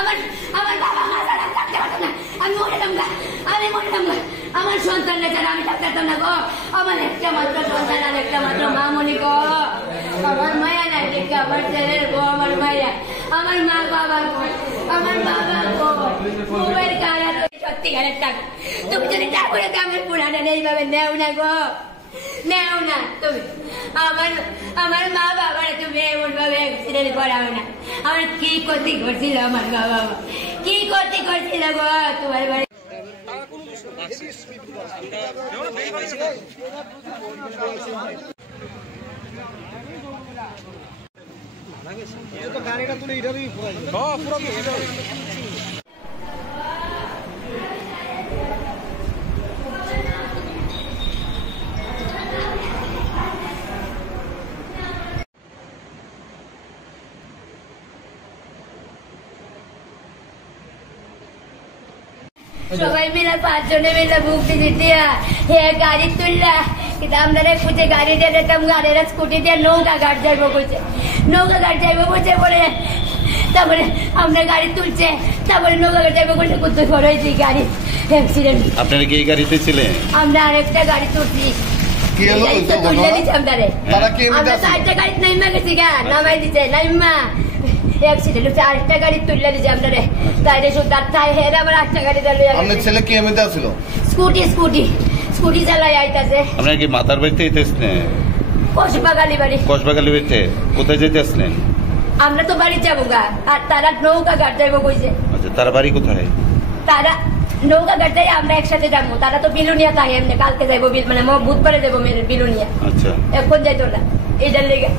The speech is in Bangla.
আমার আমার বাবা মা ছাড়া থাকতে পারতো না। আমি মরে যাবো না, আমি মরে যাবো না। আমার সন্তান ছাড়া আমি থাকতে পারতাম না গো। আমার একটা মাত্র সন্তান আর একটা মাত্র মামনি গো। আমার মায়া নাই দেখে আমার ছেলের গো, আমার মায়া, আমার মা বাবা গো, আমার বাবা গো। মোবাইল কারা সত্যিকারের টাকা তুমি যদি তারপরে আমার পুরাটা এইভাবে নেও না গো, নেও না তুমি। আমার মা বাবার তুমি এমন ভাবে অ্যাক্সিডেন্ট করাও না। আমার কি ক্ষতি করছিল আমার মা বাবা, কি ক্ষতি করছিল গো তোমার বাড়ি। গাড়িটা তুলে এটারই পুরো সবাই মিলে 5 জনে মিলে মুক্তি দিতিয়া হে গাড়ি তুললা কিন্তু আমরা খুঁজে গাড়ি দিয়ে দিতাম, গাড়িরা স্কুটি দিয়ে নৌকা ঘাট যাইব বলছে, নৌকা ঘাট যাইব বলছে বলে তারপরে আমরা গাড়ি তুলছে, তারপরে নৌকা ঘাট যাইব বলছে কত বড় হয়েছে গাড়ি অ্যাক্সিডেন্ট। আপনারা কি এই গাড়িতে ছিলেন? আমরা আরেকটা গাড়ি তুলছি, কি হলো তুলে দিচ্ছি তারা কি আমরা 4টা গাড়ি নাইমা গেছি গা, নামাই দিচ্ছে নাইমা অ্যাক্সিডেন্ট হচ্ছে, আরেকটা গাড়ি তুলে দিচ্ছে আমরা রে তাইরে শুধু তাই হেরে আবার 8টা গাড়ি ধরে। আপনার ছেলে কি এমনিতে ছিল? স্কুটি চালাই আইতাছে। আপনারা কি মাতার বাড়িতে যেতেছিলেন? কসবাগালি বাড়ি। কসবাগালি বাড়িতে কোথায় যেতে আসলেন? আমরা তো বাড়ি যাবো গা, আর তারা নৌকা ঘাট যাইবো কইছে। আচ্ছা, তারা বাড়ি কোথায়? তারা নৌকা ঘাট যাই, আমরা একসাথে যাবো। তারা তো বিলুনিয়া তাই এমনি কালকে যাইবো, মানে বুধবারে যাবো বিলুনিয়া। আচ্ছা, এখন যাইতো না এইটার লেগে।